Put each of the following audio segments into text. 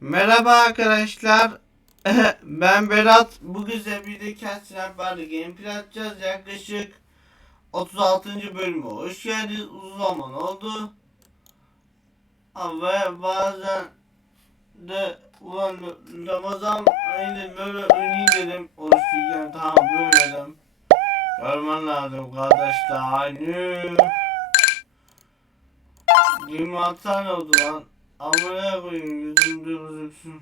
Merhaba arkadaşlar. ben Berat. Bugün size bir de Cat Snap Bar'da gameplay atacağız. Yaklaşık 36. bölümü. Hoş geldiniz. Uzun zaman oldu. Ama bazen de ulan Ramazan ayında böyle oynayayım dedim. Oruç tutacağım. Tamam böyle dedim. Görmen lazım kardeşler. Aynı. 26 tane oldu lan. Amına koyayım yüzümde gözüksün.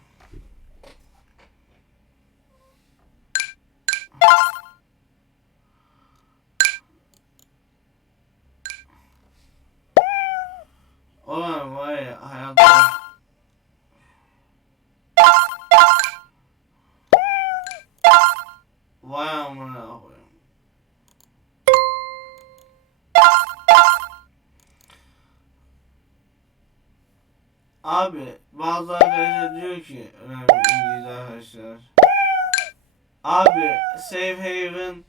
Abi bazı arkadaşlar diyor ki önemli İngiliz arkadaşlar. Abi Safe Haven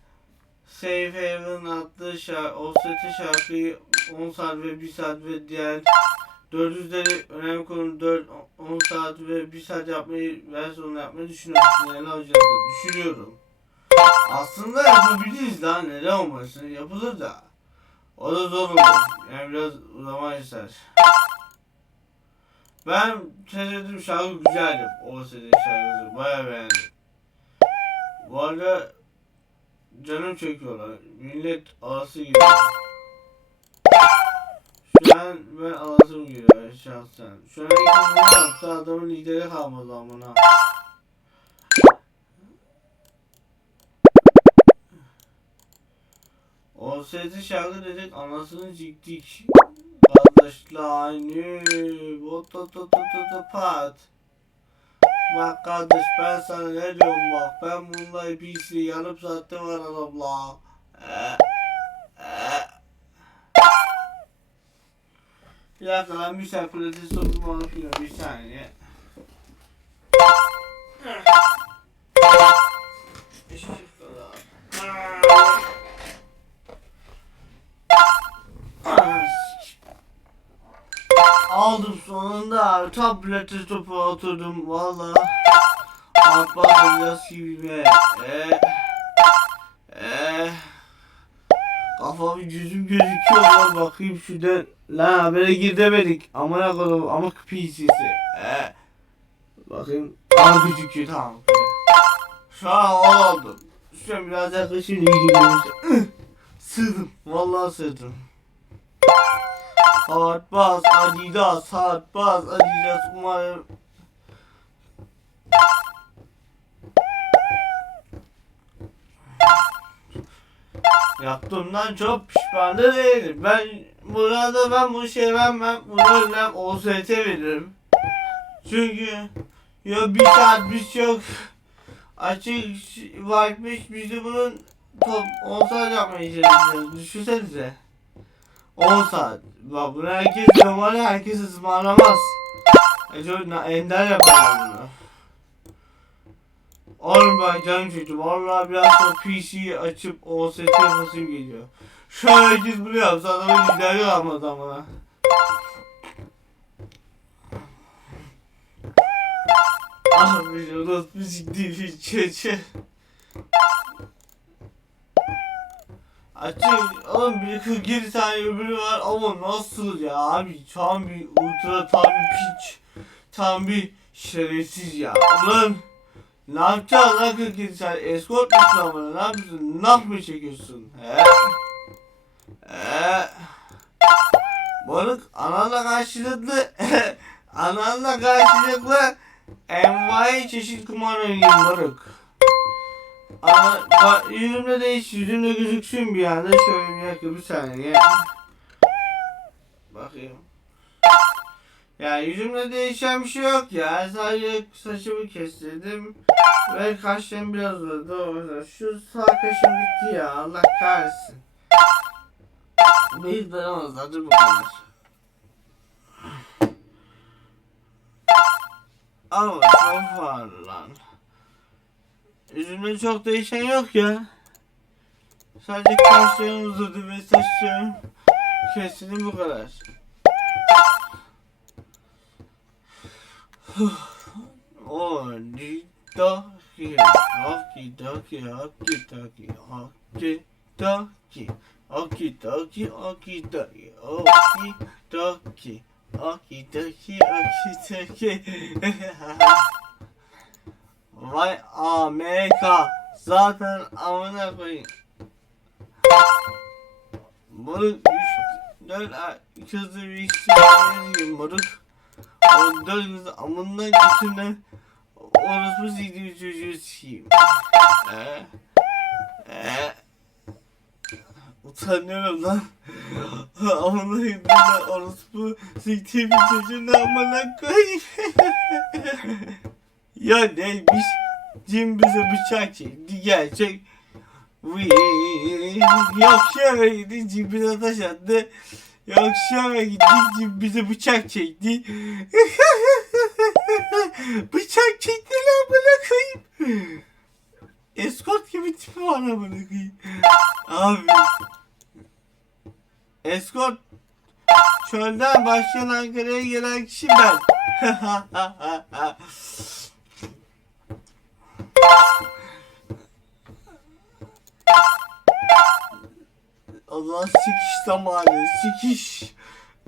Safe Haven attığı şarkı, o seti şarkıyı 10 saat ve 1 saat ve diğer 400'leri önemli konu 4 10 saat ve 1 saat yapmayı versiyonu yapmayı düşünüyorsun. Neler olacak düşünüyorum. Aslında yapabiliriz lan neden olmasın yapılır da. O da zor olur. Yani biraz zaman ister. Ben seyrettim şarkı güzeldi. O seyrettim şarkısı baya beğendim. Bu arada canım çekiyorlar. Millet alası gidiyor. Şu an ben alasım geliyor şahsen. Şu an ne yapsa adamın lideri kalmadı amına. O sesi şarkı dedik anasını ciktik. Kardeşler aynı. Boto to to to to pat. Bak kardeş ben sana ne diyorum bak ben bununla PC yarım saatte var adamla. Ee, ee. Bir dakika lan bir pilates topumu alıp bir saniye. Tableti topu oturdum valla. Atmadım biraz gibi be. Ee, ee, kafam yüzüm gözüküyor lan bakayım şuradan. Lan habere gir demedik. Amına koydum ama PC'si. Ee, bakayım. Aa gözüküyor tamam. Şu an oldu. Şu an biraz yaklaşınca iyi geliyor. Sığdım. Vallahi sığdım. Buzz Adidas Buzz Adidas umarım Yaptığımdan çok pişman da değilim. Ben burada ben bu şey ben ben bunu önem OST veririm. Çünkü ya bir saat bir çok açık varmış biz bunun top 10 saat yapmayı çalışıyoruz. Düşünsenize. 10 saat. Bak bunu herkes normal herkes ısmarlamaz. E na- ender yaparlar bunu. Oğlum ben canım çekti. Vallahi biraz sonra PC açıp OST yapasım geliyor. Şu an herkes bunu yapsa adamın lideri almadı amına. Abi şurada müzik değil hiç çe çe. Açık oğlum bir 47 tane öbürü var ama nasıl ya? Abi tam bir ultra tam bir piç tam bir şerefsiz ya. Ulan ne yapacağız lan 47 tane? Escort musun ama ne yapıyorsun? Nah mı çekiyorsun? He? He? Balık ananla karşılıklı ananla karşılıklı envai çeşit kumar oynayayım balık Aa, bak yüzümde değiş, yüzümde gözüksün bir anda şöyle bir dakika bir saniye. Bakayım. Ya yüzümde değişen bir şey yok ya. Sadece saçımı kestirdim. Ve kaşlarım biraz uzadı. O Şu sağ kaşım gitti ya. Allah kahretsin. Bir dayanamazlardır bu kadar. Ama çok var lan. Yüzümde çok değişen yok ya. Sadece kaşlarım uzadı ve saçlarım kesildi bu kadar. Oki doki, oki doki, oki doki, oki doki, oki doki, oki doki, oki doki, oki doki, oki doki. Vay Amerika, zaten amına koyayım. Bunu 3 4 kızı bir işçi moruk. O 4 kızı amından götünden orospu siktiğim çocuğu sikeyim. Ee, ee, utanıyorum lan. Amına yüzünden orospu siktiğim çocuğun amına koyayım. ya neymiş? Cin bize bıçak çekti gerçek. Yok şöyle gitti cibine taş attı. Yok şöyle gitti cin bize bıçak çekti. bıçak çekti lan bana koyayım. Eskort gibi tipi var amına koyayım. Abi. Eskort çölden başlayan Ankara'ya gelen kişi ben. Allah sikiş zamanı sikiş.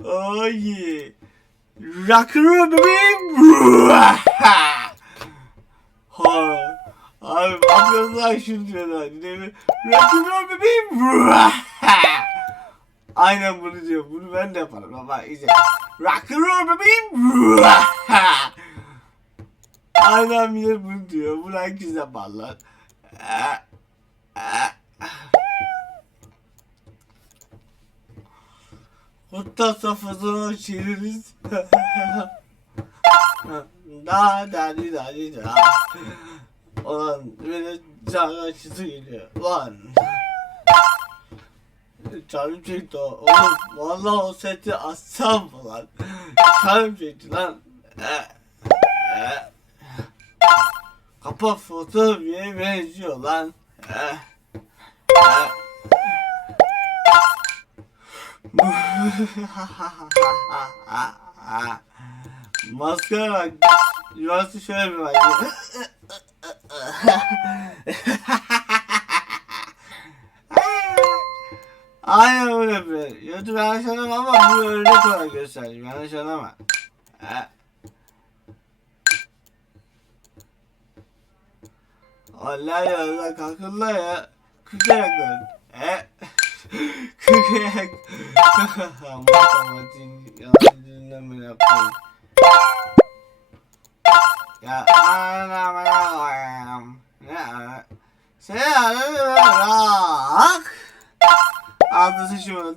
Ay. Rock'n'roll bebeğim. Ha. Abi ablalar şunu diyorlar. Rock'n'roll bebeğim. Aynen bunu diyor. Bunu ben de yaparım ama iyice. Rock'n'roll bebeğim. Aynen bilir bunu diyor. Bunu herkes yaparlar. Ah, ah. Hatta safhasına çeviririz. da da di da di da. Ulan böyle can açısı geliyor. Lan. Canım çekti o. Oğlum vallahi o seti assam falan. Canım çekti lan. Eh, eh. Kapak fotoğrafıya benziyor lan. Maskara bak. Yuvası şöyle bir bak. Aynen öyle bir. YouTube yanlış anlama ama bu örnek olarak gösterdim. Yanlış anlama. Ha. Allah ya lan kalkın lan ya. Kırk ayak lan. E? Kırk ayak. Matematiğin yalan bile yaptım. Ya anam anam. Ne? Sen anam anam. Ağzı sıçmalı.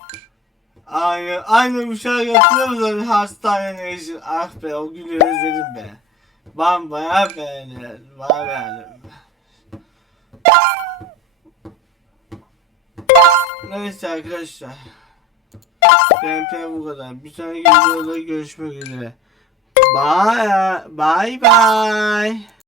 Aynen, aynen bu şarkı hatırlıyor musun? Hastane için. Ah be o günü özledim be. Ben bayağı beğendim. Bayağı beğendim. Neyse arkadaşlar. Benim bu kadar. Bir sonraki videoda görüşmek üzere. Bye. Bye bye.